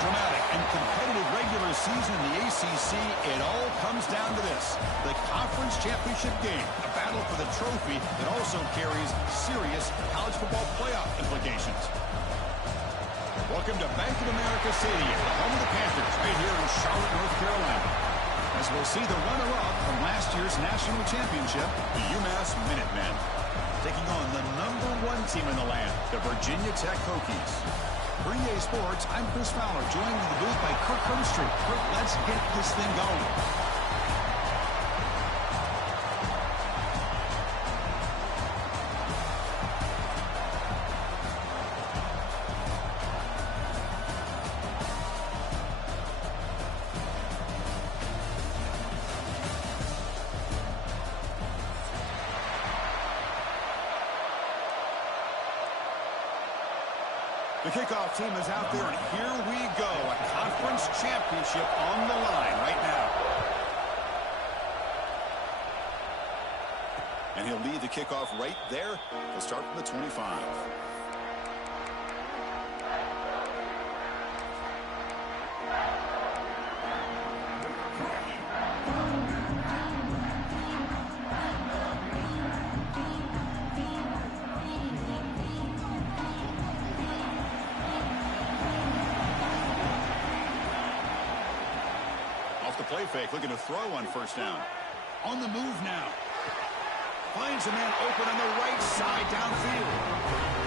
dramatic and competitive regular season in the ACC, it all comes down to this: the conference championship game, a battle for the trophy that also carries serious college football playoff implications. Welcome to Bank of America Stadium, the home of the Panthers, right here in Charlotte, North Carolina, as we'll see the runner-up from last year's national championship, the UMass Minutemen, taking on the #1 team in the land, the Virginia Tech Hokies. For EA Sports, I'm Chris Fowler, joined in the booth by Kirk Hermstreet. Kirk, let's get this thing going. The kickoff team is out there, and here we go. A conference championship on the line right now. And he'll lead the kickoff right there. He'll start from the 25. Play fake, looking to throw on first down. On the move now. Finds a man open on the right side downfield.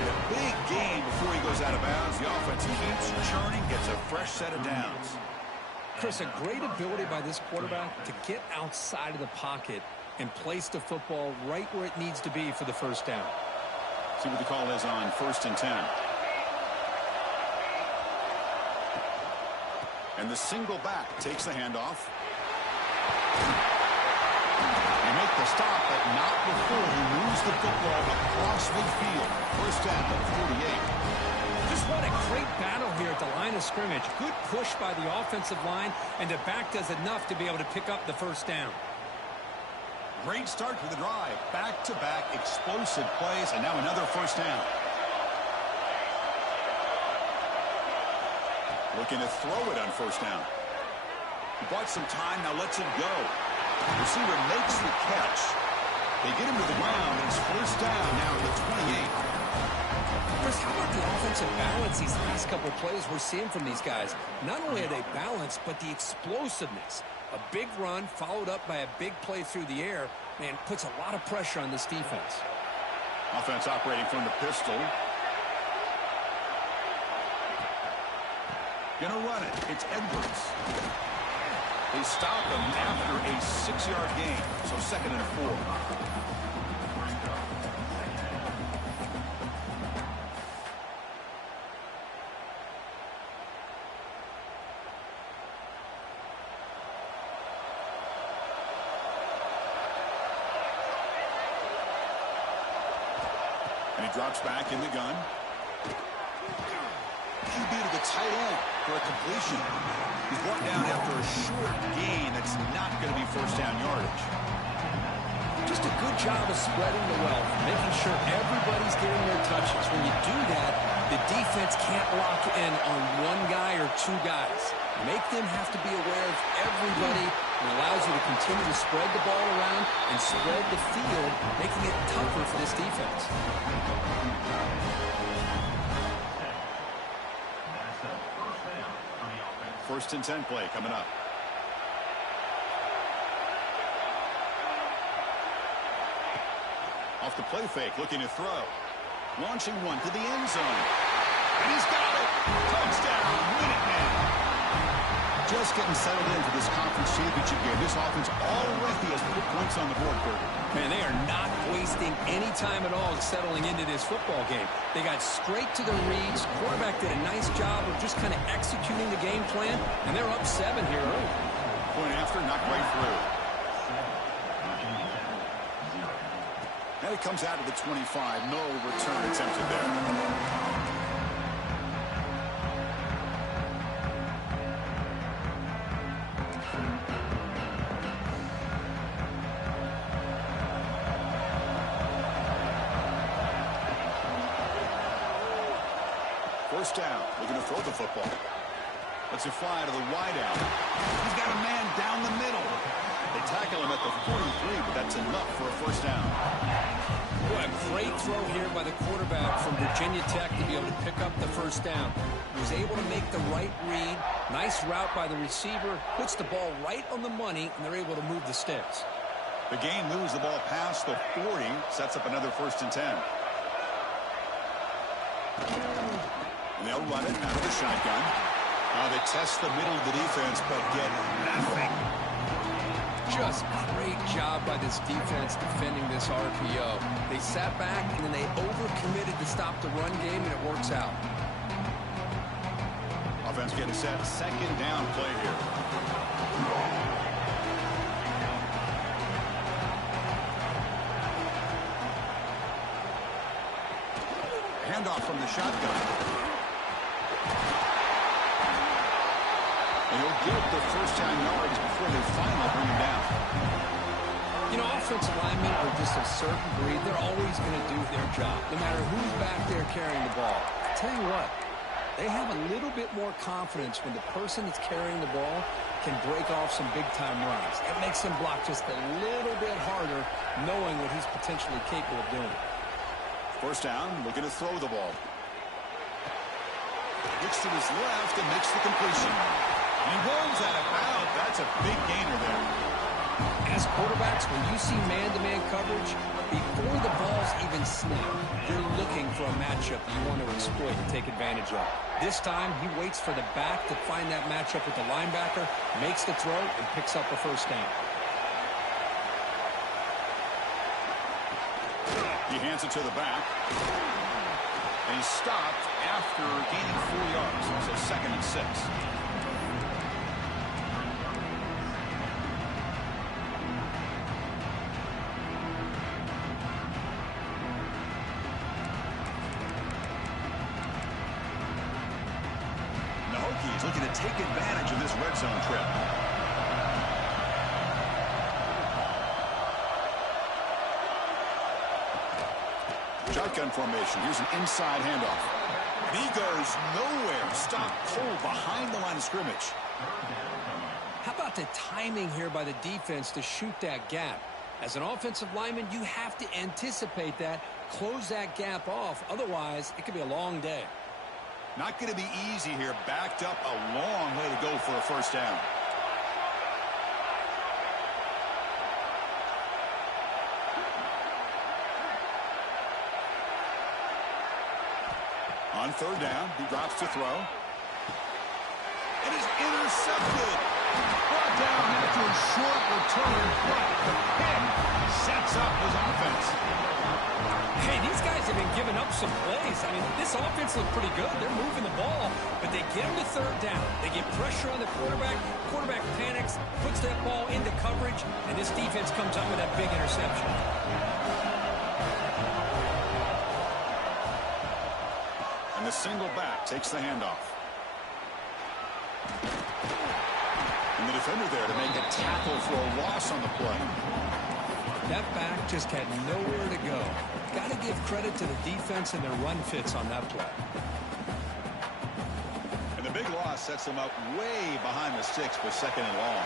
A big gain before he goes out of bounds. The offense keeps churning, gets a fresh set of downs. Chris, a great ability by this quarterback to get outside of the pocket and place the football right where it needs to be for the first down. See what the call is on 1st and 10. And the single back takes the handoff. They make the stop, but not before he moves the football across midfield. First down at 48. Just what a great battle here at the line of scrimmage. Good push by the offensive line, and the back does enough to be able to pick up the first down. Great start to the drive. Back-to-back explosive plays, and now another first down. Looking to throw it on first down. He bought some time, now lets it go. Receiver makes the catch. They get him to the ground, and it's first down now at the 28. Chris, how about the offensive balance these last couple of plays we're seeing from these guys? Not only are they balanced, but the explosiveness. A big run followed up by a big play through the air, and puts a lot of pressure on this defense. Offense operating from the pistol. Gonna run it. It's Edwards. They stop him after a 6-yard gain. So 2nd and 4. And he drops back in the gun. QB to the tight end for a completion. He's brought down after a short gain that's not going to be first down yardage. Just a good job of spreading the wealth, making sure everybody's getting their touches. When you do that, the defense can't lock in on one guy or two guys. Make them have to be aware of everybody, and allows you to continue to spread the ball around and spread the field, making it tougher for this defense. First and 10 play coming up. Off the play fake, looking to throw. Launching one to the end zone. And he's got it! Touchdown, Minutemen! Just getting settled into this conference championship game. This offense already has put points on the board, Kurt. Man, they are not wasting any time at all settling into this football game. They got straight to the reads. Quarterback did a nice job of just kind of executing the game plan, and they're up 7 here early. Point after, knocked right through. And it comes out of the 25. No return attempted there. First down, looking to throw the football. Let's fly to the wideout. He's got a man down the middle. They tackle him at the 43, but that's enough for a first down. Boy, a great throw here by the quarterback from Virginia Tech to be able to pick up the first down. He was able to make the right read. Nice route by the receiver. Puts the ball right on the money, and they're able to move the sticks. The game moves the ball past the 40. Sets up another 1st and 10. And they'll run it out of the shotgun. They test the middle of the defense, but get nothing. Just great job by this defense defending this RPO. They sat back, and then they overcommitted to stop the run game, and it works out. Offense getting set. 2nd down play here. Handoff from the shotgun. And he'll get the first-down yards before they finally bring him down. You know, offensive linemen are just a certain breed. They're always going to do their job, no matter who's back there carrying the ball. I tell you what, they have a little bit more confidence when the person that's carrying the ball can break off some big-time runs. It makes them block just a little bit harder, knowing what he's potentially capable of doing. First down, looking to throw the ball. Looks to his left and makes the completion. He rolls that about. That's a big gainer there. As quarterbacks, when you see man-to-man coverage, before the ball's even snapped, you're looking for a matchup that you want to exploit and take advantage of. This time, he waits for the back to find that matchup with the linebacker, makes the throw, and picks up a first down. He hands it to the back. And he's stopped after gaining 4 yards. So 2nd and 6. The Hokies looking to take advantage of this red zone trip. Shotgun formation. Here's an inside handoff. And he goes nowhere. Stopped cold behind the line of scrimmage. How about the timing here by the defense to shoot that gap? As an offensive lineman, you have to anticipate that, close that gap off. Otherwise, it could be a long day. Not going to be easy here. Backed up a long way to go for a first down. On 3rd down, he drops to throw. It is intercepted. Brought down after a short return, but the pick sets up his offense. Hey, these guys have been giving up some plays. I mean, this offense looked pretty good. They're moving the ball, but they get him to 3rd down. They get pressure on the quarterback. Quarterback panics, puts that ball into coverage, and this defense comes up with that big interception. And the single back takes the handoff. And the defender there to make a tackle for a loss on the play. That back just had nowhere to go. Got to give credit to the defense and their run fits on that play. And the big loss sets them up way behind the sticks for 2nd and long.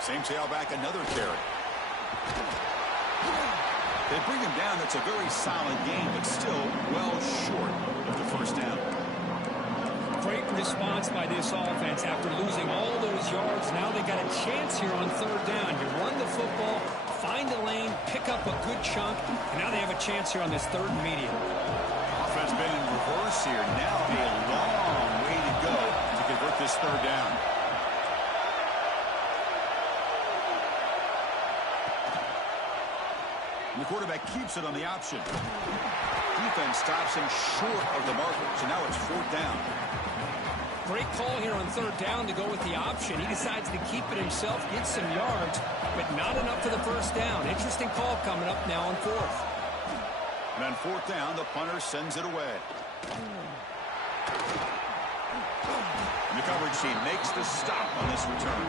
Same tailback, another carry. They bring him down. That's a very solid game, but still well short of the first down. Great response by this offense after losing all those yards. Now they got a chance here on 3rd down. You run the football, find the lane, pick up a good chunk, and now they have a chance here on this 3rd and medium. Offense been in reverse here. Now a long way to go to convert this 3rd down. And the quarterback keeps it on the option. Defense stops him short of the marker, so now it's 4th down. Great call here on 3rd down to go with the option. He decides to keep it himself, get some yards, but not enough for the first down. Interesting call coming up now on 4th. And on 4th down, the punter sends it away. And the coverage team makes the stop on this return.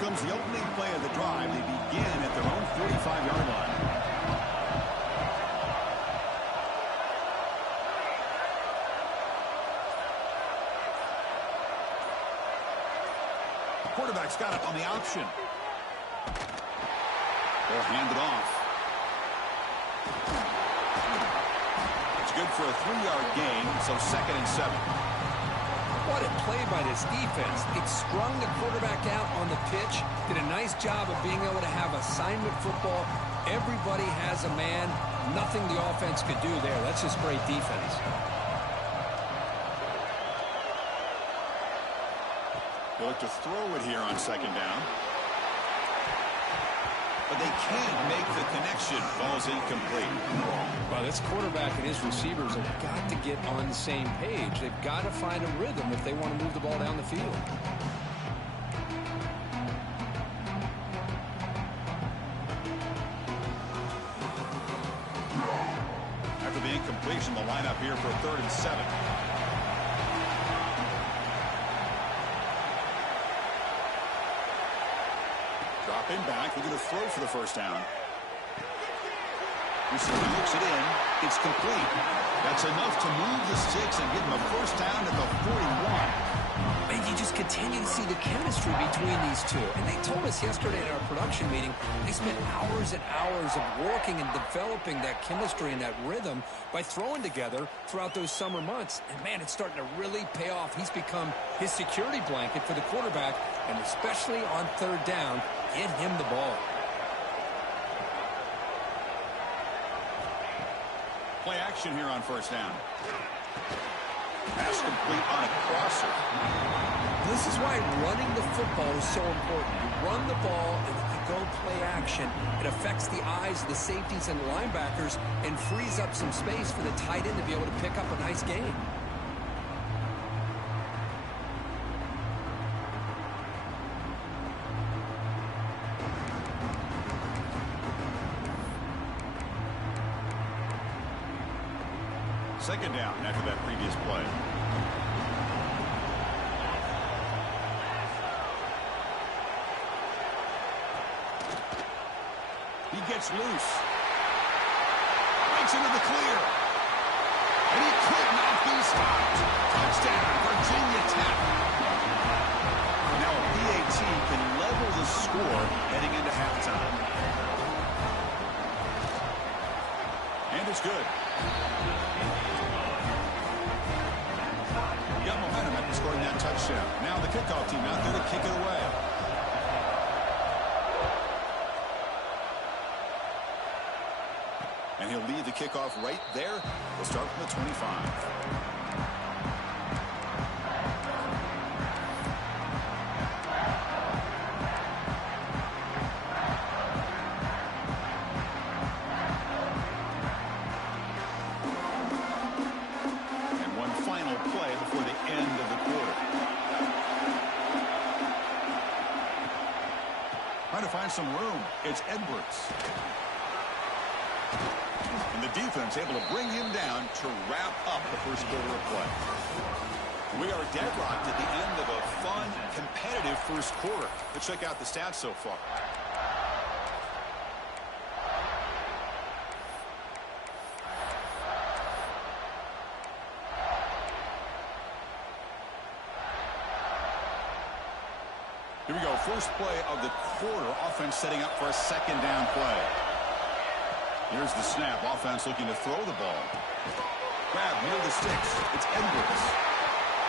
comes the opening play of the drive. They begin at their own 45-yard line. The quarterback's got it on the option. They'll hand it off. It's good for a 3-yard gain, so 2nd and 7. What a play by this defense. It strung the quarterback out on the pitch, did a nice job of being able to have assignment football. Everybody has a man. Nothing the offense could do there. That's just great defense. They look to throw it here on 2nd down. But they can't make the connection. Ball's incomplete. Well, this quarterback and his receivers have got to get on the same page. They've got to find a rhythm if they want to move the ball down the field. After the incompletion, the lineup here for 3rd and 7. Dropping back, looking to throw for the 1st down. Receiver looks it in. It's complete. That's enough to move the sticks and give them a 1st down at the 41. And you just continue to see the chemistry between these two. And they told us yesterday in our production meeting, they spent hours and hours of working and developing that chemistry and that rhythm by throwing together throughout those summer months. And, man, it's starting to really pay off. He's become his security blanket for the quarterback, and especially on 3rd down, get him the ball. Play action here on 1st down. Pass complete on a crosser. This is why running the football is so important. You run the ball, and if you go play action, it affects the eyes of the safeties and linebackers and frees up some space for the tight end to be able to pick up a nice gain. Second down after that previous play. He gets loose. Breaks into the clear. And he could not be stopped. Touchdown, Virginia Tech. Now a PAT can level the score heading into halftime. And it's good. Got momentum after scoring that touchdown. Now the kickoff team out there to kick it away. And he'll lead the kickoff right there. We'll start from the 25. Find some room. It's Edwards. And the defense able to bring him down to wrap up the 1st quarter of play. We are deadlocked at the end of a fun, competitive 1st quarter. Let's check out the stats so far. Here we go, 1st play of the quarter. Offense setting up for a 2nd down play. Here's the snap. Offense looking to throw the ball. Grab near the sticks. It's Edwards.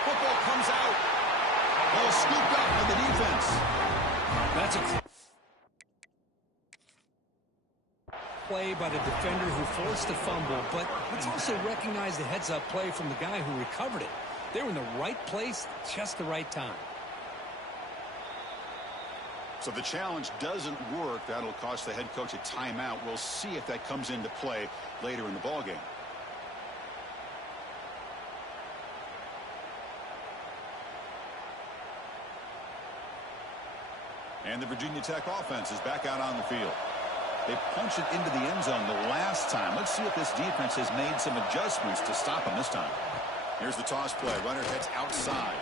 Football comes out. Ball scooped up by the defense. That's a play by the defender who forced the fumble, but let's also recognize the heads-up play from the guy who recovered it. They were in the right place, just the right time. So the challenge doesn't work. That'll cost the head coach a timeout. We'll see if that comes into play later in the ballgame. And the Virginia Tech offense is back out on the field. They punched it into the end zone the last time. Let's see if this defense has made some adjustments to stop them this time. Here's the toss play. Runner heads outside.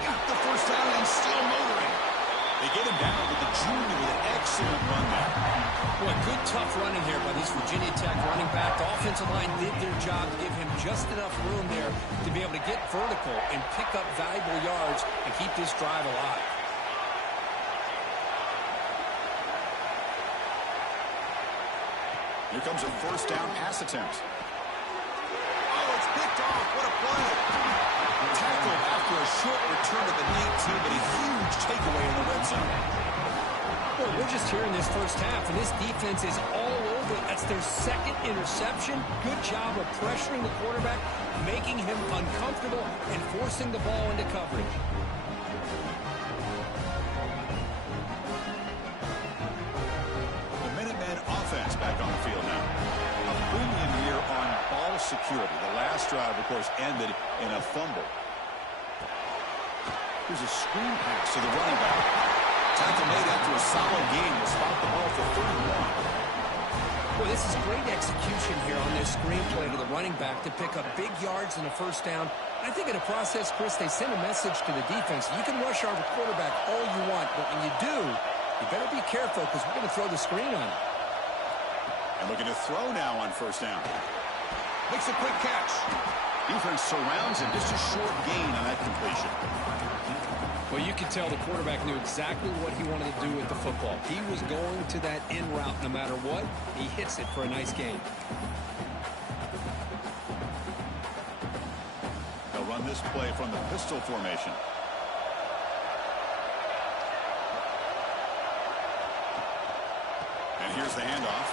Got the 1st down and still motoring. Excellent run there. Boy, good tough running here by this Virginia Tech running back. The offensive line did their job to give him just enough room there to be able to get vertical and pick up valuable yards and keep this drive alive. Here comes a first down pass attempt. Oh, it's picked off. What a play. Tackled after a short return to the 19, but a huge takeaway in the red zone. Well, we're just here in this first half, and this defense is all over it. That's their second interception. Good job of pressuring the quarterback, making him uncomfortable, and forcing the ball into coverage. The Minutemen offense back on the field now. A premium year on ball security. The last drive, of course, ended in a fumble. Here's a screen pass to the running back. Tackle made after a solid gain will spot the ball for 31. Well, this is great execution here on this screenplay to the running back to pick up big yards and a first down. I think in the process, Chris, they send a message to the defense. You can rush our quarterback all you want, but when you do, you better be careful because we're going to throw the screen on him. And looking to throw now on first down. Makes a quick catch. Defense surrounds him. Just a short gain on that completion. Well, you can tell the quarterback knew exactly what he wanted to do with the football. He was going to that in route no matter what. He hits it for a nice gain. They'll run this play from the pistol formation. And here's the handoff.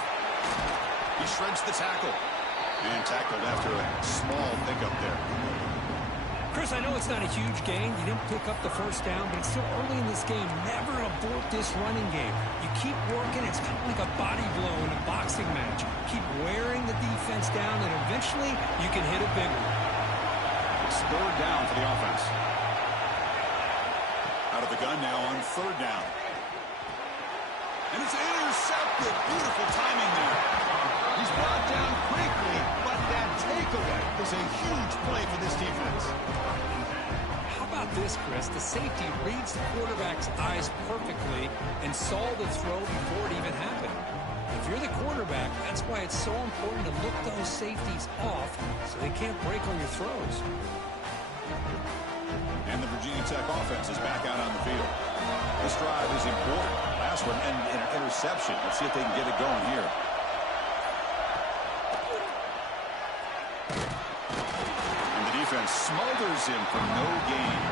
He shreds the tackle. And tackled after a small pickup there. Chris, I know it's not a huge gain. You didn't pick up the first down, but it's still early in this game. Never abort this running game. You keep working. It's kind of like a body blow in a boxing match. Keep wearing the defense down, and eventually you can hit a big one. It's third down for the offense. Out of the gun now on third down. And it's intercepted. Beautiful timing there. He's brought down quickly, but that takeaway is a huge play for this defense. How about this, Chris? The safety reads the quarterback's eyes perfectly and saw the throw before it even happened. If you're the quarterback, that's why it's so important to look those safeties off so they can't break on your throws. And the Virginia Tech offense is back out on the field. This drive is important. Last one ended in an interception. Let's see if they can get it going here. Defense smothers him for no gain.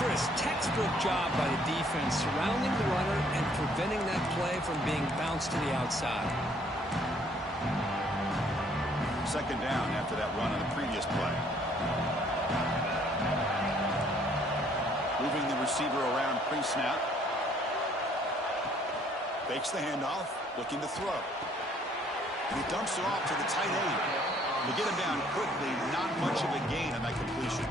Chris, textbook job by the defense surrounding the runner and preventing that play from being bounced to the outside. Second down after that run on the previous play. Moving the receiver around pre-snap. Fakes the handoff, looking to throw. And he dumps it off to the tight end. To get him down quickly, not much of a gain on that completion.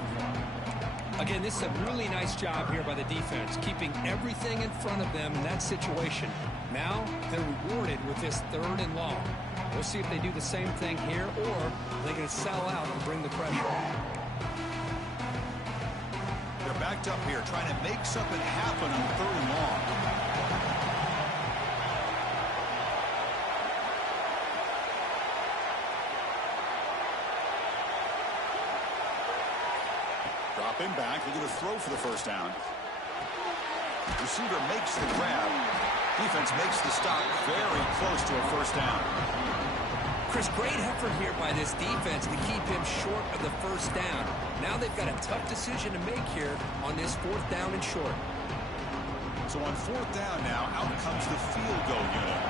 Again, this is a really nice job here by the defense, keeping everything in front of them in that situation. Now, they're rewarded with this third and long. We'll see if they do the same thing here, or they're going to sell out and bring the pressure. They're backed up here, trying to make something happen on third and long. Drop him back, looking to throw for the first down. Receiver makes the grab. Defense makes the stop very close to a first down. Chris, great effort here by this defense to keep him short of the first down. Now they've got a tough decision to make here on this fourth down and short. So on fourth down now, out comes the field goal unit.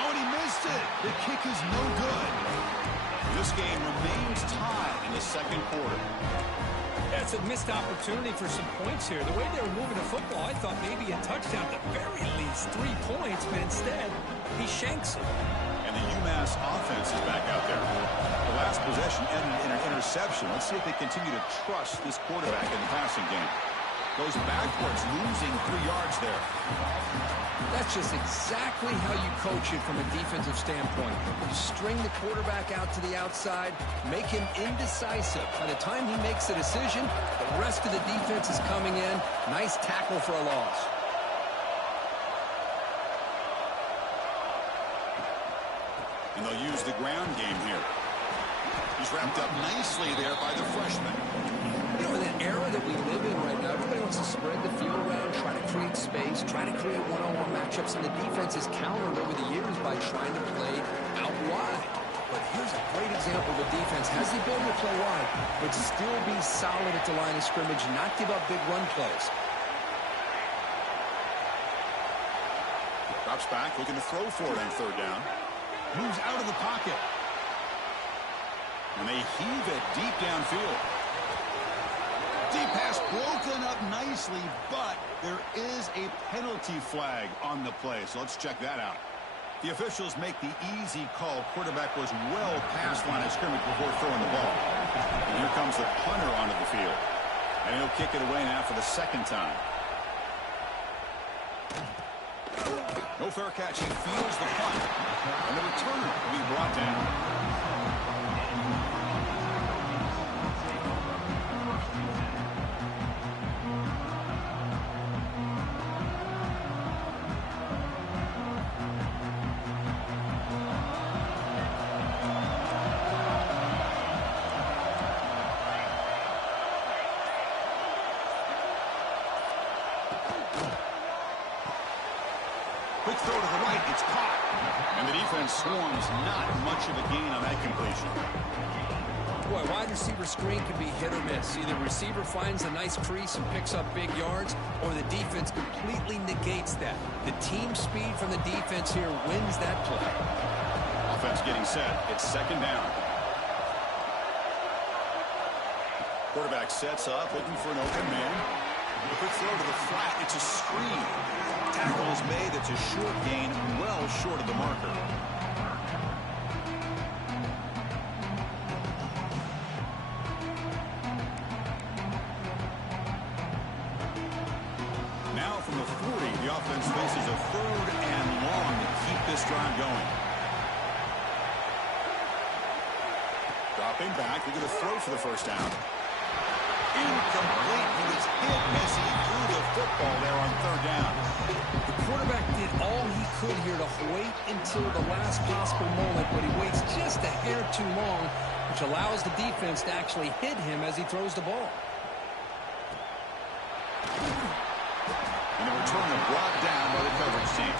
Oh, and he missed it. The kick is no good. This game remains tied in the second quarter. That's a missed opportunity for some points here. The way they were moving the football, I thought maybe a touchdown, at the very least 3 points, but instead, he shanks it. And the UMass offense is back out there. The last possession ended in an interception. Let's see if they continue to trust this quarterback in the passing game. Goes backwards, losing 3 yards there. That's just exactly how you coach it from a defensive standpoint. You string the quarterback out to the outside, make him indecisive. By the time he makes a decision, the rest of the defense is coming in. Nice tackle for a loss. And they'll use the ground game here. He's wrapped up nicely there by the freshman. You know, in the era that we live in right now, everybody wants to spread the field around, try to create space, try to create one-on-one matchups, and the defense is countered over the years by trying to play out wide. But here's a great example. The defense has the ability to play wide, but still be solid at the line of scrimmage, not give up big run plays. Drops back, looking to throw for it on 3rd down. Moves out of the pocket. And they heave it deep downfield. Deep pass broken up nicely, but there is a penalty flag on the play, so let's check that out. The officials make the easy call. Quarterback was well past line of scrimmage before throwing the ball. And here comes the punter onto the field. And he'll kick it away now for the 2nd time. No fair catch. He fields the punt. And the returner will be brought down. Quick throw to the right, it's caught. And the defense swarms, not much of a gain on that completion. Boy, wide receiver screen can be hit or miss. Either the receiver finds a nice crease and picks up big yards, or the defense completely negates that. The team speed from the defense here wins that play. Offense getting set, it's 2nd down. Quarterback sets up, looking for an open man. A quick throw to the flat, it's a screen. Tackle is made, it's a short gain, well short of the marker. Now from the 40, the offense faces a 3rd and long to keep this drive going. Dropping back, we're going to throw for the 1st down. Incomplete. He was hit as he threw the football there on 3rd down. The quarterback did all he could here to wait until the last possible moment, but he waits just a hair too long, which allows the defense to actually hit him as he throws the ball. And the returner brought down by the coverage team.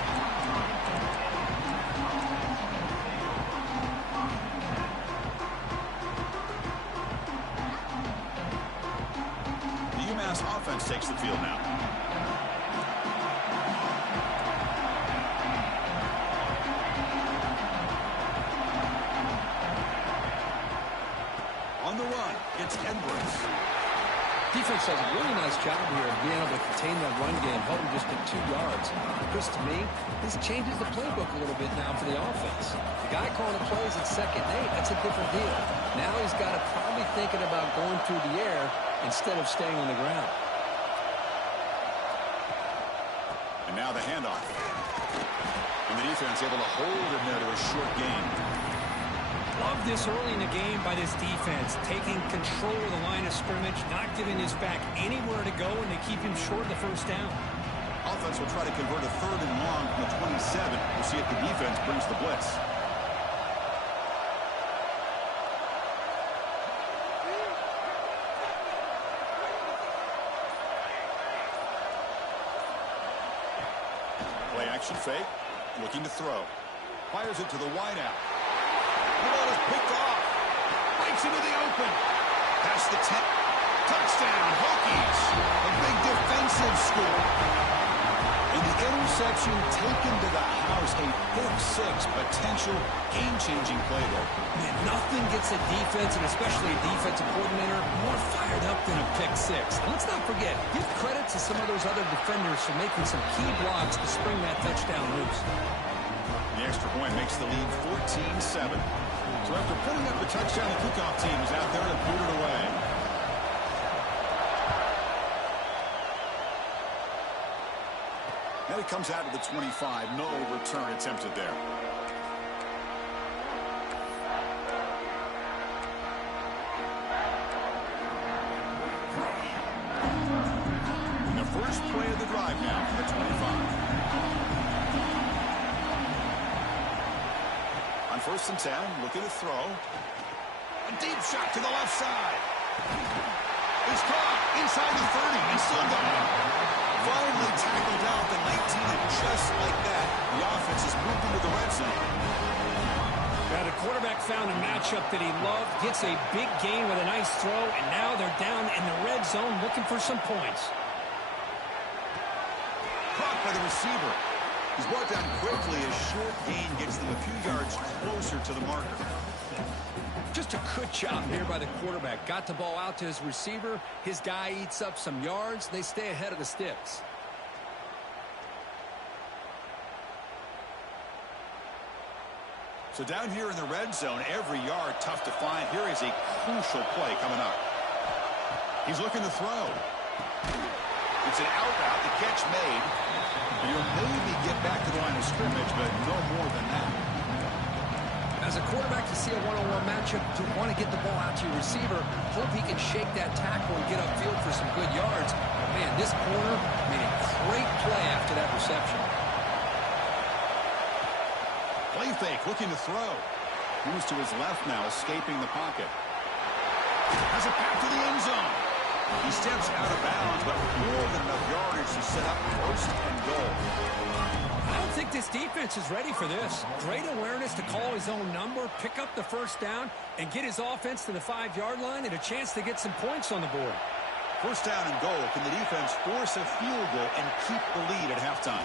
The UMass offense takes the field now. On the run, it's Edwards. Defense does a really nice job here of being able to contain that run game, held him just at 2 yards. Chris, to me, this changes the playbook a little bit now for the offense. The guy calling the plays at 2nd and 8, that's a different deal. Now he's got to probably thinking about going through the air instead of staying on the ground. And now the handoff. And the defense able to hold him there to a short gain. Love this early in the game by this defense, taking control of the line of scrimmage, not giving his back anywhere to go, and they keep him short of the 1st down. Offense will try to convert a 3rd and long from the 27. We'll see if the defense brings the blitz. Play action fake, looking to throw. Fires it to the wideout. The ball is picked off. Breaks into the open. Past the 10. Touchdown, Hokies. A big defensive score. And the interception taken to the house. A pick 6 potential game-changing play there. Man, nothing gets a defense, and especially a defensive coordinator, more fired up than a pick 6. And let's not forget, give credit to some of those other defenders for making some key blocks to spring that touchdown loose. The extra point makes the lead 14-7. So after putting up a touchdown, the kickoff team is out there to boot it away. And it comes out to the 25. No return attempted there. And the first play of the drive now from the 25. On 1st and 10, looking to throw. A deep shot to the left side. It's caught inside the 30 and still gone. Finally tackled out the 19, and just like that, the offense has moved into the red zone. Yeah, the quarterback found a matchup that he loved, gets a big gain with a nice throw, and now they're down in the red zone looking for some points. Caught by the receiver. He's brought down quickly. A short gain gets them a few yards closer to the marker. Just a good job here by the quarterback. Got the ball out to his receiver. His guy eats up some yards. They stay ahead of the sticks. So down here in the red zone, every yard tough to find. Here is a crucial play coming up. He's looking to throw. It's an out route. The catch made. You'll maybe get back to the line of scrimmage, but no more than that. As a quarterback, to see a one-on-one matchup, to want to get the ball out to your receiver, hope he can shake that tackle and get upfield for some good yards. Man, this corner made a great play after that reception. Play fake, looking to throw. Moves to his left now, escaping the pocket. Has it back to the end zone. He steps out of bounds, but more than enough yardage to set up 1st and goal. I don't think this defense is ready for this. Great awareness to call his own number, pick up the 1st down, and get his offense to the 5-yard line and a chance to get some points on the board. 1st down and goal. Can the defense force a field goal and keep the lead at halftime?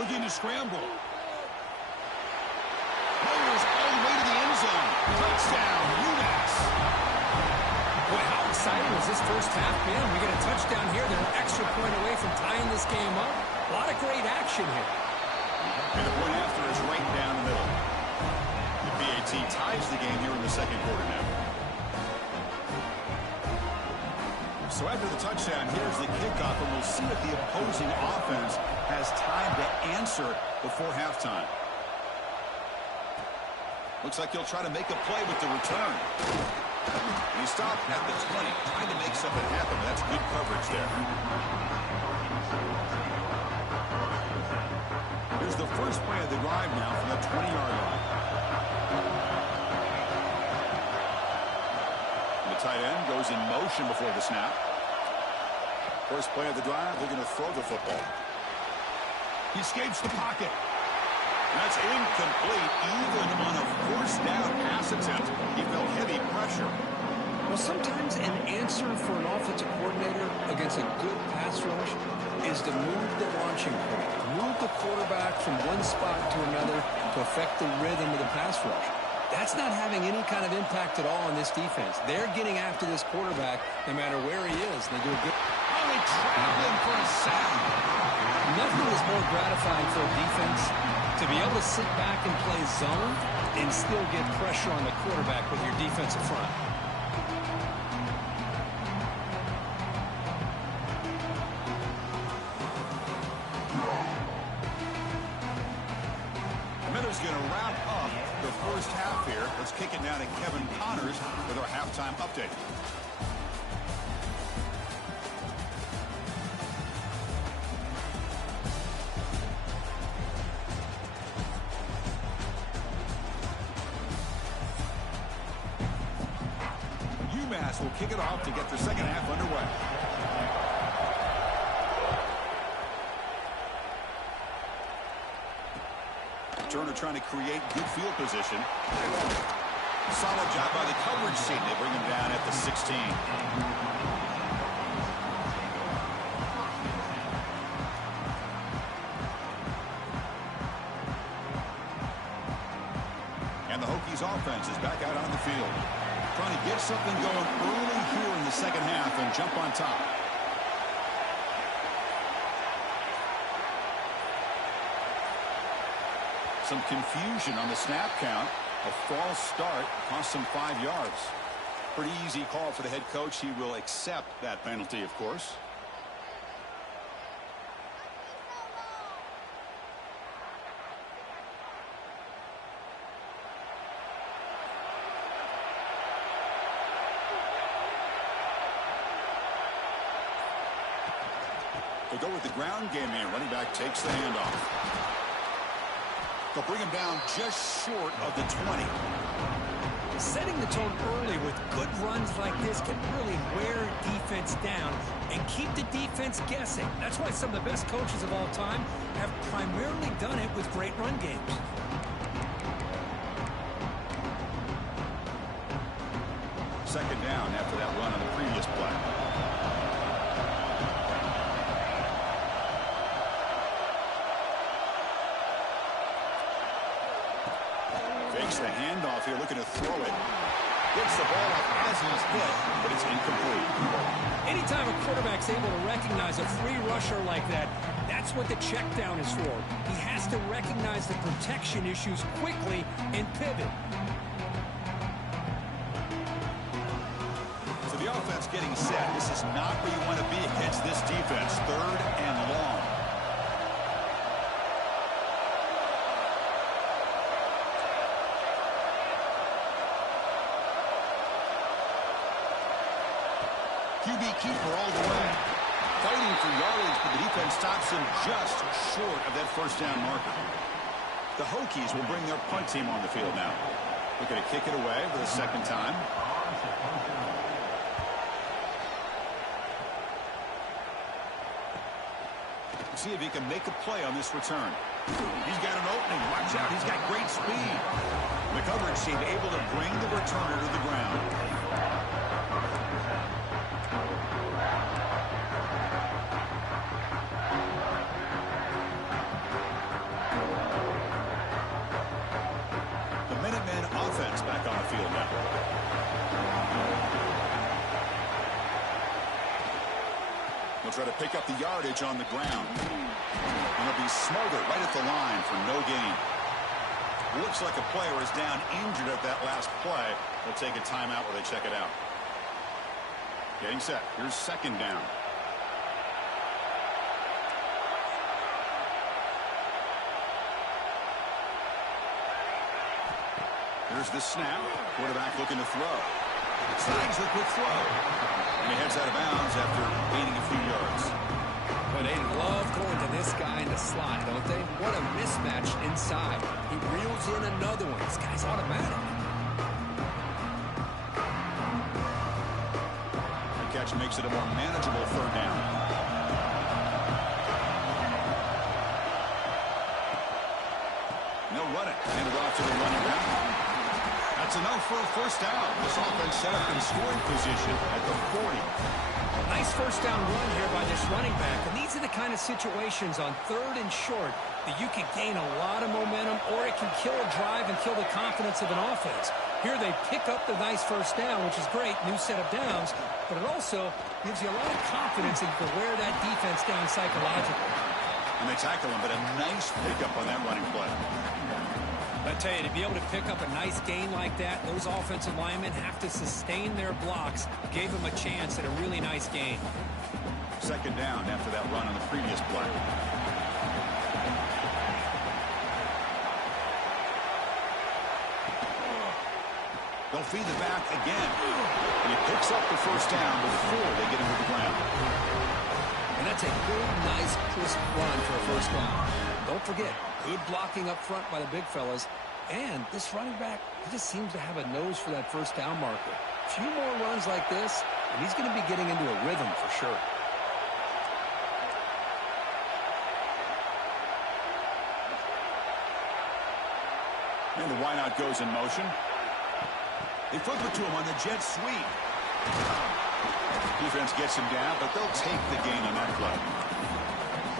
Looking to scramble. Players all the way to the end zone. Touchdown, UMass. Boy, how exciting has this first half been? We get a touchdown here. They're an extra point away from tying this game up. A lot of great action here. And the point after is right down the middle. The PAT ties the game here in the 2nd quarter now. So after the touchdown, here's the kickoff, and we'll see if the opposing offense has time to answer before halftime. Looks like he'll try to make a play with the return. He stopped at the 20, trying to make something happen. That's good coverage there. Here's the first play of the drive now from the 20-yard line. And the tight end goes in motion before the snap. First play of the drive, they're going to throw the football. He escapes the pocket. That's incomplete. Even on a 1st down pass attempt, he felt heavy pressure. Well, sometimes an answer for an offensive coordinator against a good pass rush is to move the launching point, move the quarterback from one spot to another to affect the rhythm of the pass rush. That's not having any kind of impact at all on this defense. They're getting after this quarterback no matter where he is. They do a good... Oh, they trap him for a sack. Nothing is more gratifying for a defense to be able to sit back and play zone and still get pressure on the quarterback with your defensive front. Miller's going to wrap up the first half here. Let's kick it down to Kevin Connors with our halftime update. UMass will kick it off to get the 2nd half underway. Turner trying to create good field position. Solid job by the coverage team. They bring him down at the 16. And the Hokies offense is back out on the field. Trying to get something going early here in the 2nd half and jump on top. Some confusion on the snap count. A false start cost him 5 yards. Pretty easy call for the head coach. He will accept that penalty, of course. They go with the ground game here. Running back takes the handoff. They'll bring him down just short of the 20. Setting the tone early with good runs like this can really wear a defense down and keep the defense guessing. That's why some of the best coaches of all time have primarily done it with great run games. Second down after that run on the previous play. Fakes the handoff here, looking to throw it. Gets the ball up as he's hit, but it's incomplete. Anytime a quarterback's able to recognize a free rusher like that, that's what the check down is for. He has to recognize the protection issues quickly and pivot. So the offense getting set. This is not where you want to be against this defense. Third and long. QB keeper all the way. Fighting for yardage, but the defense stops him just short of that first down marker. The Hokies will bring their punt team on the field now. Looking to kick it away for the second time. See if he can make a play on this return. He's got an opening. Watch out. He's got great speed. The coverage team able to bring the returner to the ground. The Minutemen offense back on the field now. They'll try to pick up the yardage on the ground. And they'll be smothered right at the line for no gain. Looks like a player is down injured at that last play. They'll take a timeout while they check it out. Getting set. Here's second down. Here's the snap. Quarterback looking to throw. Slides the quick throw. And he heads out of bounds after gaining a few yards. But they love going to this guy in the slot, don't they? What a mismatch inside. He reels in another one. This guy's automatic. The catch makes it a more manageable third down. And they'll run it. Hand it off to the running back. That's enough for a first down. This offense set up in scoring position at the 40. Nice first down run here by this running back. And these are the kind of situations on third and short that you can gain a lot of momentum, or it can kill a drive and kill the confidence of an offense. Here they pick up the nice first down, which is great, new set of downs, but it also gives you a lot of confidence that you can wear that defense down psychologically. And they tackle him, but a nice pickup on that running play. I tell you, to be able to pick up a nice gain like that, those offensive linemen have to sustain their blocks. Gave them a chance at a really nice gain. Second down after that run on the previous play. They'll feed the back again. And he picks up the first down before they get him to the ground. And that's a good, nice, crisp run for a first down. Don't forget, good blocking up front by the big fellas. And this running back, he just seems to have a nose for that first down marker. A few more runs like this, and he's going to be getting into a rhythm for sure. And the wideout goes in motion. They flip it to him on the jet sweep. Defense gets him down, but they'll take the gain on that play.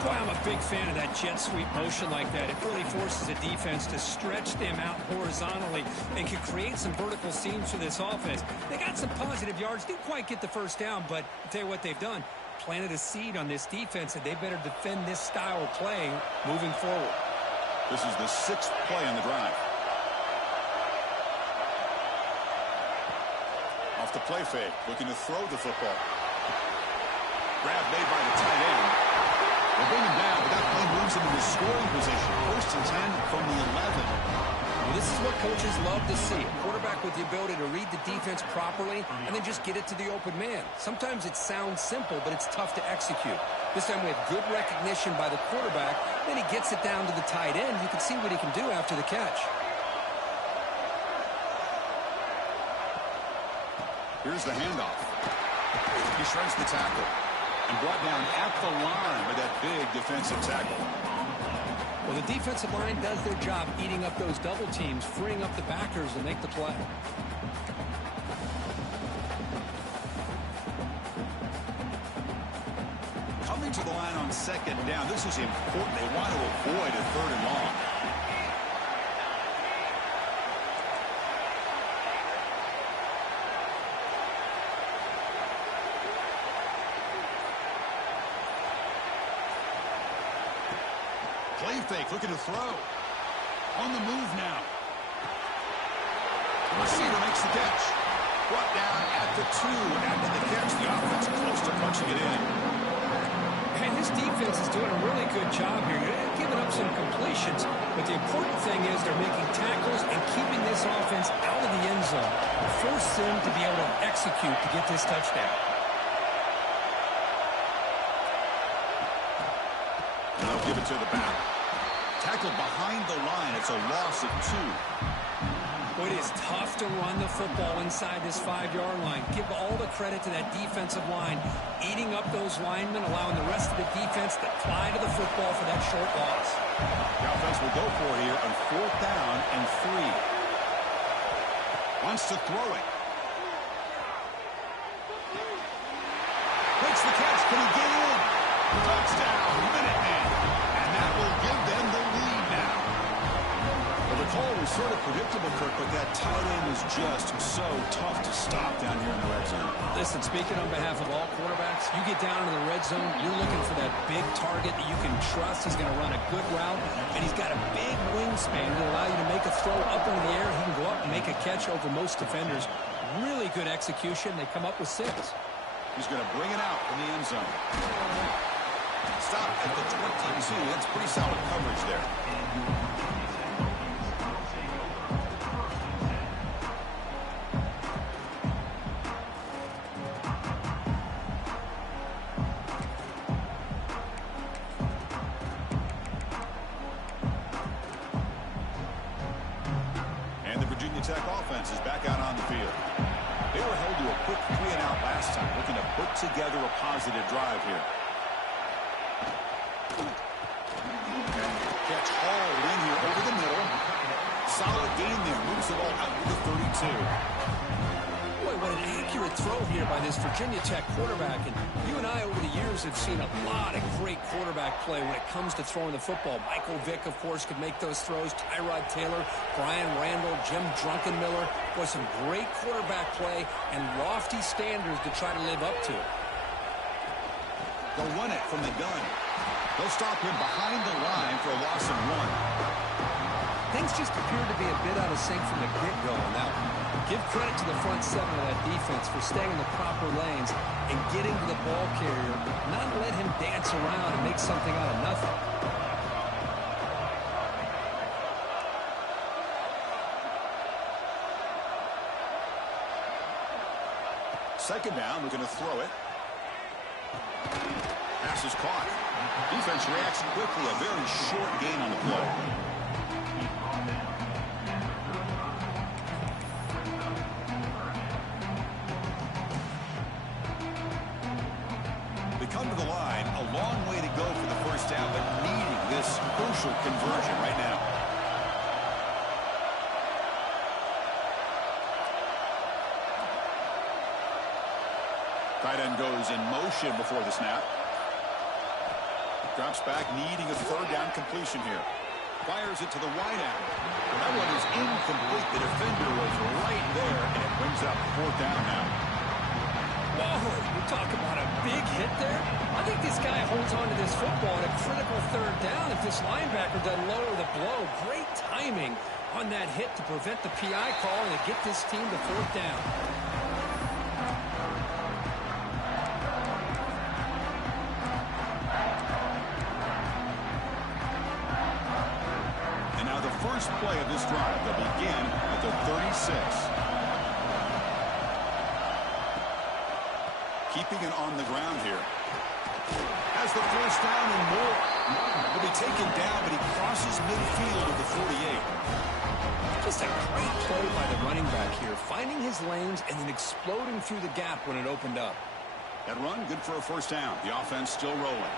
Boy, I'm a big fan of that jet sweep motion like that. It really forces a defense to stretch them out horizontally and can create some vertical seams for this offense. They got some positive yards, didn't quite get the first down, but I'll tell you what they've done. Planted a seed on this defense, and they better defend this style of play moving forward. This is the 6th play on the drive. Off the play fake, looking to throw the football. Grab made by the tight end. They'll bring him down, but that play moves him into scoring position. First and 10 from the 11. Well, this is what coaches love to see. A quarterback quarterback with the ability to read the defense properly and then just get it to the open man. Sometimes it sounds simple, but it's tough to execute. This time we have good recognition by the quarterback. Then he gets it down to the tight end. You can see what he can do after the catch. Here's the handoff. He shreds the tackle and brought down at the line with that big defensive tackle. Well, the defensive line does their job eating up those double teams, freeing up the backers to make the play. Coming to the line on second down. This is important. They want to avoid a third and long. Play fake, looking to throw. On the move now. The receiver makes the catch. Brought down at the 2 after the catch. The offense close to punching it in. And this defense is doing a really good job here. They're giving up some completions, but the important thing is they're making tackles and keeping this offense out of the end zone. Force them to be able to execute to get this touchdown. They'll give it to the back. Tackled behind the line. It's a loss of 2. Well, it is tough to run the football inside this 5-yard line. Give all the credit to that defensive line, eating up those linemen, allowing the rest of the defense to fly to the football for that short loss. The offense will go for it here on 4th down and 3. Wants to throw it. Makes the catch. Can he get in? Touchdown, Minutemen. And that will give them the lead now. Well, the call was sort of predictable, Kirk, but that tight end is just so tough to stop down here in the red zone. Listen, speaking on behalf of all quarterbacks, you get down into the red zone, you're looking for that big target that you can trust. He's going to run a good route, and he's got a big wingspan to allow you to make a throw up into the air. He can go up and make a catch over most defenders. Really good execution. They come up with 6. He's going to bring it out from the end zone. Stop at the 22. That's pretty solid coverage there. And the Virginia Tech offense is back out on the field. They were held to a quick 3-and-out last time, looking to put together a positive drive here. Catch hauled in here over the middle. Solid gain there. Moves the ball out to the 32. Boy, what an accurate throw here by this Virginia Tech quarterback. And you and I, over the years, have seen a lot of great quarterback play when it comes to throwing the football. Michael Vick, of course, could make those throws. Tyrod Taylor, Brian Randall, Jim Druckenmiller. Boy, some great quarterback play and lofty standards to try to live up to. They'll run it from the gun. They'll stop him behind the line for a loss of 1. Things just appear to be a bit out of sync from the get-go. Now, give credit to the front 7 of that defense for staying in the proper lanes and getting to the ball carrier, not let him dance around and make something out of nothing. Second down, we're going to throw it. Pass is caught. Defense reacts quickly. A very short gain on the play. They come to the line. A long way to go for the first down, but needing this crucial conversion right now. Tight end goes in motion before the snap. Drops back, needing a third down completion here. Fires it to the wide out. That one is incomplete. The defender was right there, and it brings up 4th down now. Whoa, you talk about a big hit there. I think this guy holds on to this football at a critical 3rd down if this linebacker doesn't lower the blow. Great timing on that hit to prevent the PI call and to get this team to 4th down. And now the first play of this drive, they'll begin at the 36. Keeping it on the ground here. Has the first down and more. Will be taken down, but he crosses midfield at the 48. Just a great play by the running back here, finding his lanes and then exploding through the gap when it opened up. That run, good for a first down. The offense still rolling.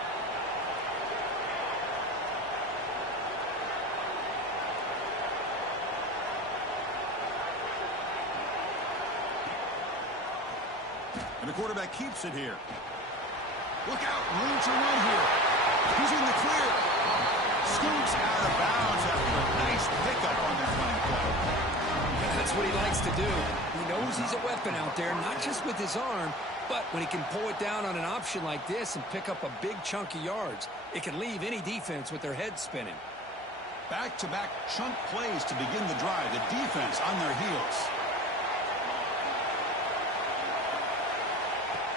And the quarterback keeps it here. Look out, room to run here. He's in the clear. Scoops out of bounds after a nice pickup on that running play. Yeah, that's what he likes to do. He knows he's a weapon out there, not just with his arm, but when he can pull it down on an option like this and pick up a big chunk of yards, it can leave any defense with their head spinning. Back-to-back chunk plays to begin the drive. The defense on their heels.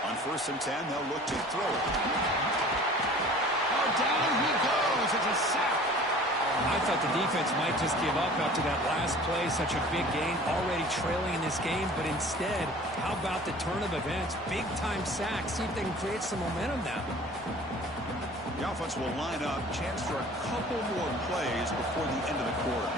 On 1st and 10, they'll look to throw it. Oh, down he goes. It's a sack. I thought the defense might just give up after that last play. Such a big game, already trailing in this game. But instead, how about the turn of events? Big-time sack. See if they can create some momentum now. The offense will line up. Chance for a couple more plays before the end of the quarter.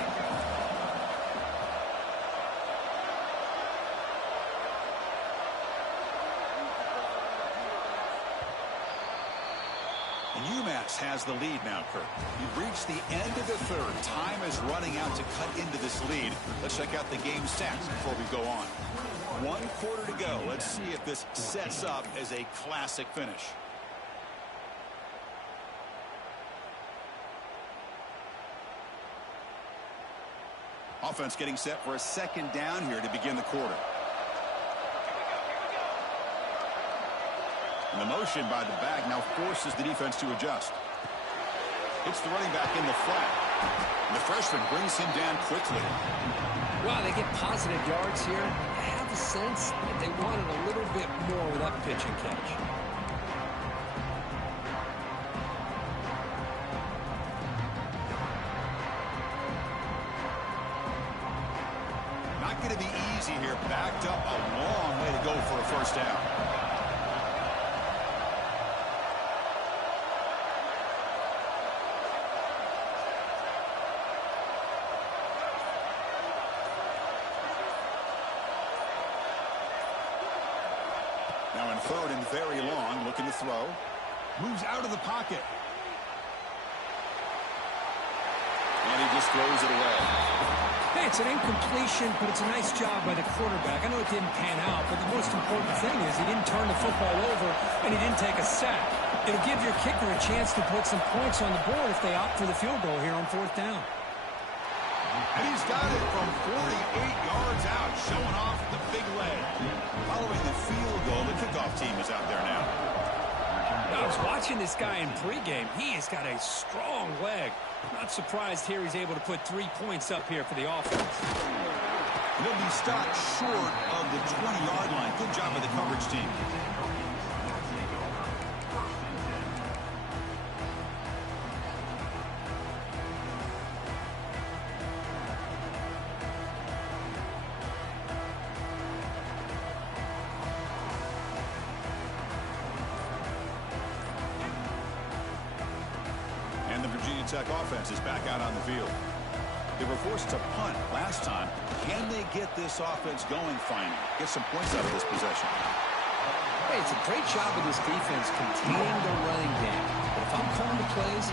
UMass has the lead now, Kirk. We've reached the end of the third. Time is running out to cut into this lead. Let's check out the game stats before we go on. 1 quarter to go. Let's see if this sets up as a classic finish. Offense getting set for a second down here to begin the quarter. And the motion by the back now forces the defense to adjust. Hits the running back in the flat. And the freshman brings him down quickly. Wow, they get positive yards here. I have a sense that they wanted a little bit more with that pitch and catch. Not going to be easy here. Backed up a long way to go for a first down. Now in 3rd and very long, looking to throw. Moves out of the pocket. And he just throws it away. Hey, it's an incompletion, but it's a nice job by the quarterback. I know it didn't pan out, but the most important thing is he didn't turn the football over and he didn't take a sack. It'll give your kicker a chance to put some points on the board if they opt for the field goal here on 4th down. And he's got it from 48 yards out, showing off the big leg. Following the field goal, the kickoff team is out there now. I was watching this guy in pregame. He has got a strong leg. Not surprised here he's able to put 3 points up here for the offense. He'll be stopped short of the 20-yard line. Good job by the coverage team. Tech offense is back out on the field. They were forced to punt last time. Can they get this offense going finally? Get some points out of this possession. Hey, it's a great job of this defense containing the running game. But if I'm calling the plays,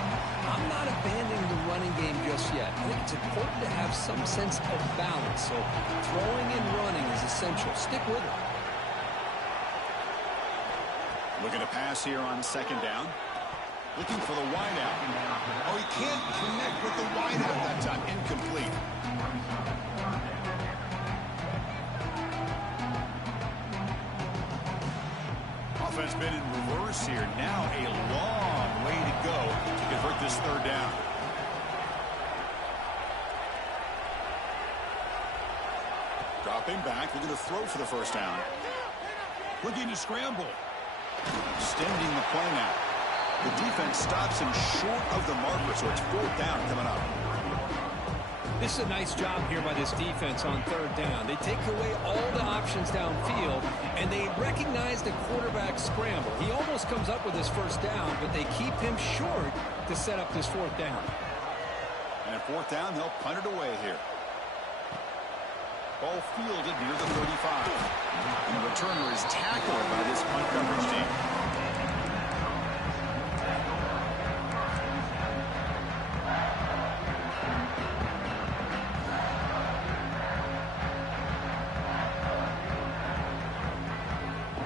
I'm not abandoning the running game just yet. I think it's important to have some sense of balance. So throwing and running is essential. Stick with it. Looking to pass here on 2nd down. Looking for the wideout. Oh, he can't connect with the wideout that time. Incomplete. Offense been in reverse here. Now a long way to go to convert this 3rd down. Dropping back. Looking to throw for the first down. Looking to scramble. Extending the play now. The defense stops him short of the marker, so it's 4th down coming up. This is a nice job here by this defense on 3rd down. They take away all the options downfield, and they recognize just a quarterback scramble. He almost comes up with his first down, but they keep him short to set up this fourth down. And at fourth down, they'll punt it away here. Ball fielded near the 35. And the returner is tackled by this punt coverage team.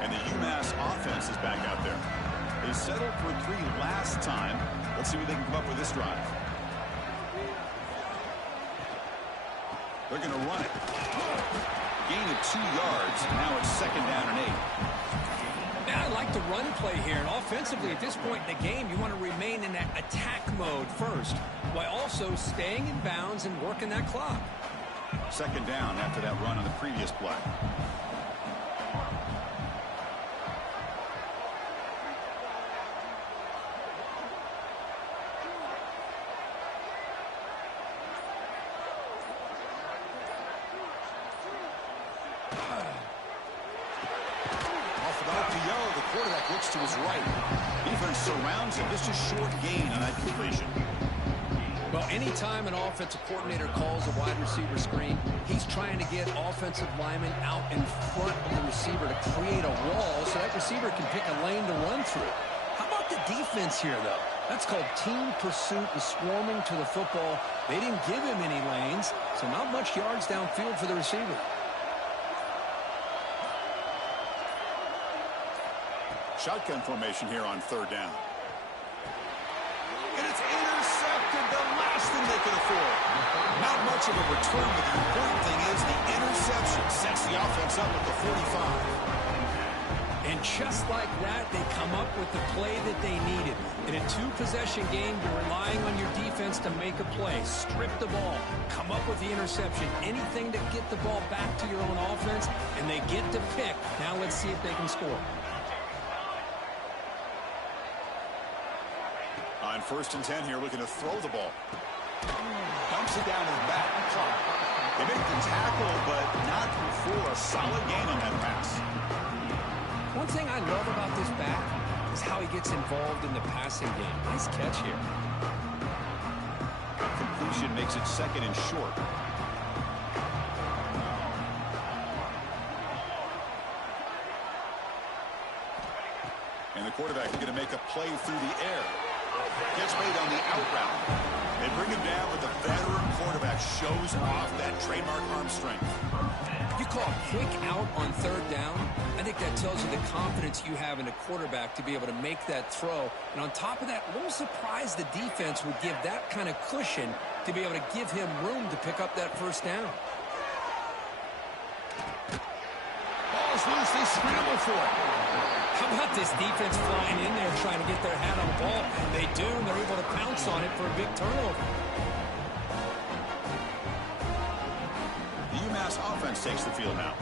And the UMass offense is back out there. They settled for 3 last time. Let's see what they can come up with this drive. They're going to run it. Gain of 2 yards. Now it's 2nd down and 8. Now I like the run play here. And offensively, at this point in the game, you want to remain in that attack mode first, while also staying in bounds and working that clock. 2nd down after that run on the previous play. Looks to his right. Defense surrounds him. Just a short gain on that completion. Well, anytime an offensive coordinator calls a wide receiver screen, he's trying to get offensive linemen out in front of the receiver to create a wall so that receiver can pick a lane to run through. How about the defense here, though? That's called team pursuit and swarming to the football. They didn't give him any lanes, so not much yards downfield for the receiver. Shotgun formation here on 3rd down. And it's intercepted, the last thing they could afford. Not much of a return, but the important thing is the interception sets the offense up at the 45. And just like that, they come up with the play that they needed. In a 2-possession game, you're relying on your defense to make a play. Strip the ball, come up with the interception, anything to get the ball back to your own offense, and they get to pick. Now let's see if they can score. On 1st and 10 here, looking to throw the ball. Dumps it down his back. They make the tackle, but not for a solid gain on that pass. One thing I love about this back is how he gets involved in the passing game. Nice catch here. Completion makes it 2nd and short. And the quarterback is going to make a play through the air. Gets made on the out route. They bring him down, but the veteran quarterback shows off that trademark arm strength. You call a quick out on 3rd down. I think that tells you the confidence you have in a quarterback to be able to make that throw. And on top of that, a little surprised the defense would give that kind of cushion to be able to give him room to pick up that 1st down. Ball's loose. They scramble for it. How about this defense flying in there trying to get their hat on the ball? They do, and they're able to pounce on it for a big turnover. The UMass offense takes the field now.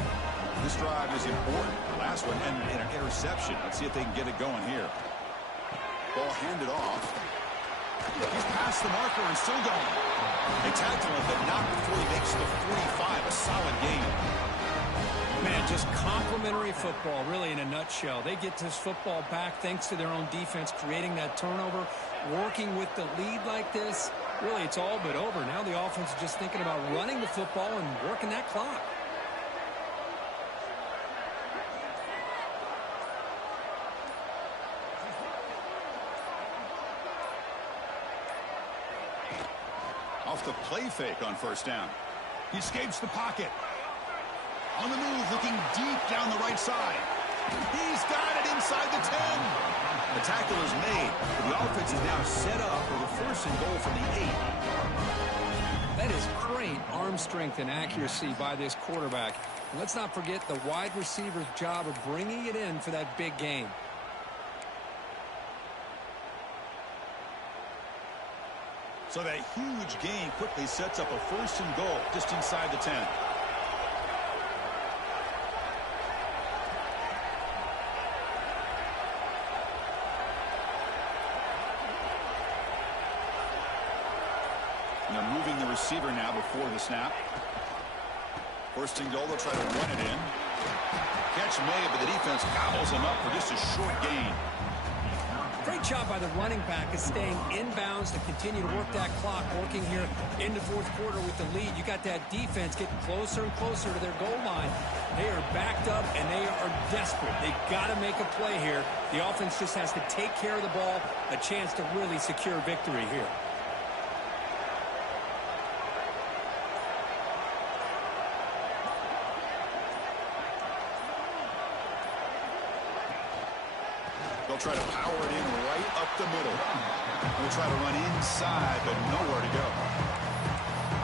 This drive is important. The last one ended in an interception. Let's see if they can get it going here. Ball handed off. He's past the marker and still going. They tackle him, but not before he makes the 45. A solid gain. Man, just complimentary football, really, in a nutshell. They get this football back thanks to their own defense, creating that turnover, working with the lead like this. Really, it's all but over. Now the offense is just thinking about running the football and working that clock. Off the play fake on 1st down. He escapes the pocket. On the move, looking deep down the right side. He's got it inside the 10. The tackle is made. The offense is now set up for the 1st and goal from the 8. That is great arm strength and accuracy by this quarterback. And let's not forget the wide receiver's job of bringing it in for that big game. So that huge gain quickly sets up a 1st and goal just inside the 10. And they're moving the receiver now before the snap. 1st and goal, they'll try to run it in. catch made, but the defense gobbles him up for just a short gain. Great job by the running back is staying inbounds to continue to work that clock, working here in the fourth quarter with the lead. You got that defense getting closer and closer to their goal line. They are backed up, and they are desperate. They've got to make a play here. The offense just has to take care of the ball, a chance to really secure victory here. They'll try to power it in right up the middle. They'll try to run inside, but nowhere to go.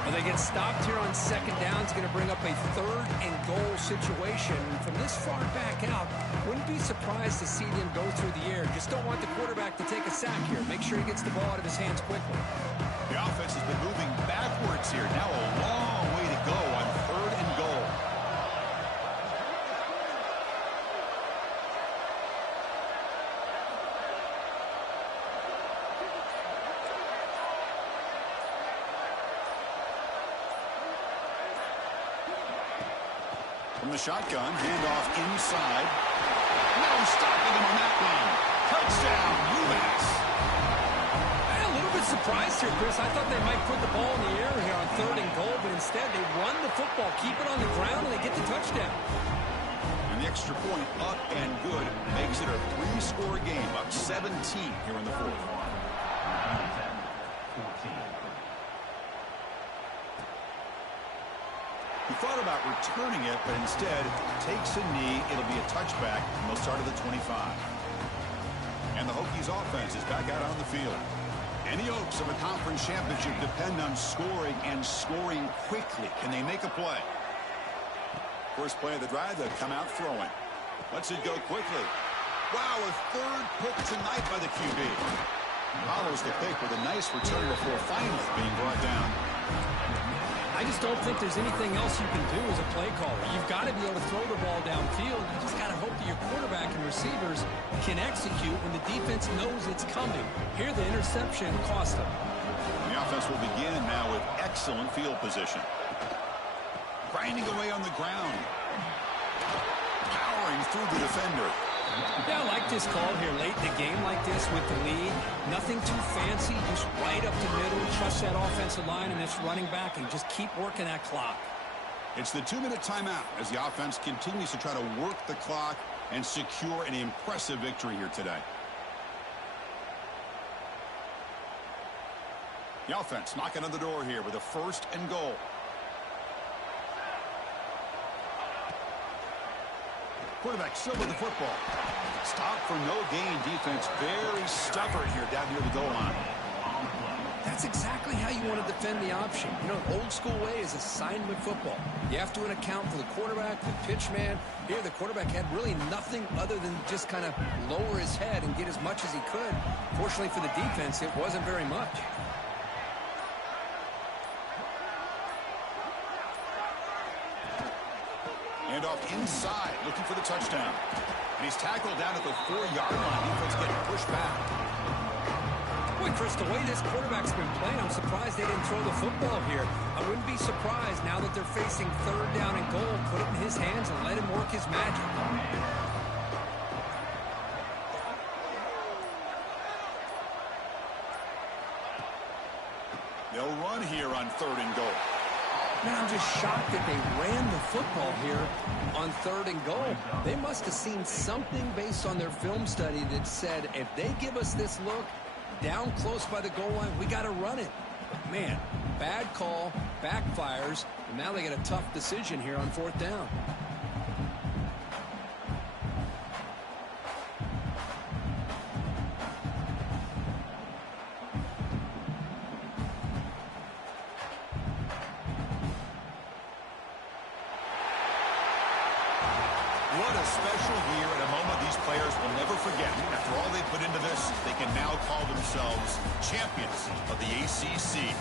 Well, they get stopped here on second down. It's going to bring up a third and goal situation. From this far back out, wouldn't be surprised to see them go through the air. Just don't want the quarterback to take a sack here. Make sure he gets the ball out of his hands quickly. The offense has been moving backwards here. Now a long way to go on third and goal. From the shotgun, handoff inside. No stopping him on that run. Touchdown, UMass. A little bit surprised here, Chris. I thought they might put the ball in the air here on third and goal, but instead they run the football, keep it on the ground, and they get the touchdown. And the extra point up and good makes it a three-score game, up 17 here in the fourth. He thought about returning it, but instead takes a knee. It'll be a touchback, and they'll start at the 25. And the Hokies offense is back out on the field. Any hopes of a conference championship depend on scoring and scoring quickly. Can they make a play? First play of the drive, they'll come out throwing. Lets it go quickly. Wow, a third pick tonight by the QB. Follows the pick with a nice return before finally being brought down. I just don't think there's anything else you can do as a play caller. You've got to be able to throw the ball downfield. You just got to hope that your quarterback and receivers can execute when the defense knows it's coming. Here, the interception cost them. The offense will begin now with excellent field position. Grinding away on the ground. Powering through the defender. Yeah, I like this call here late in the game like this with the lead. Nothing too fancy, just right up the middle. Trust that offensive line and its running back and just keep working that clock. It's the 2-minute timeout as the offense continues to try to work the clock and secure an impressive victory here today. The offense knocking on the door here with a first and goal. Quarterback still with the football. Stop for no gain. Defense very stubborn here down near the goal line. That's exactly how you want to defend the option. You know, old school way is assignment football. You have to account for the quarterback, the pitch man. Here, the quarterback had really nothing other than just kind of lower his head and get as much as he could. Fortunately for the defense, it wasn't very much. Handoff inside, looking for the touchdown. And he's tackled down at the 4-yard line. Defense getting pushed back. Boy, Chris, the way this quarterback's been playing, I'm surprised they didn't throw the football here. I wouldn't be surprised now that they're facing third down and goal. Put it in his hands and let him work his magic. They'll run here on third and goal. Man, I'm just shocked that they ran the football here on third and goal. They must have seen something based on their film study that said, if they give us this look down close by the goal line, we got to run it. Man, bad call, backfires, and now they get a tough decision here on fourth down. What a special year and a moment these players will never forget. After all they put into this, they can now call themselves champions of the ACC.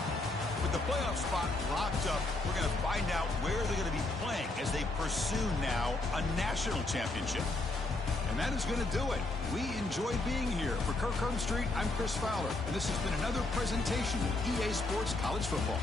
With the playoff spot locked up, we're going to find out where they're going to be playing as they pursue now a national championship. And that is going to do it. We enjoyed being here. For Kirk Street, I'm Chris Fowler, and this has been another presentation of EA Sports College Football.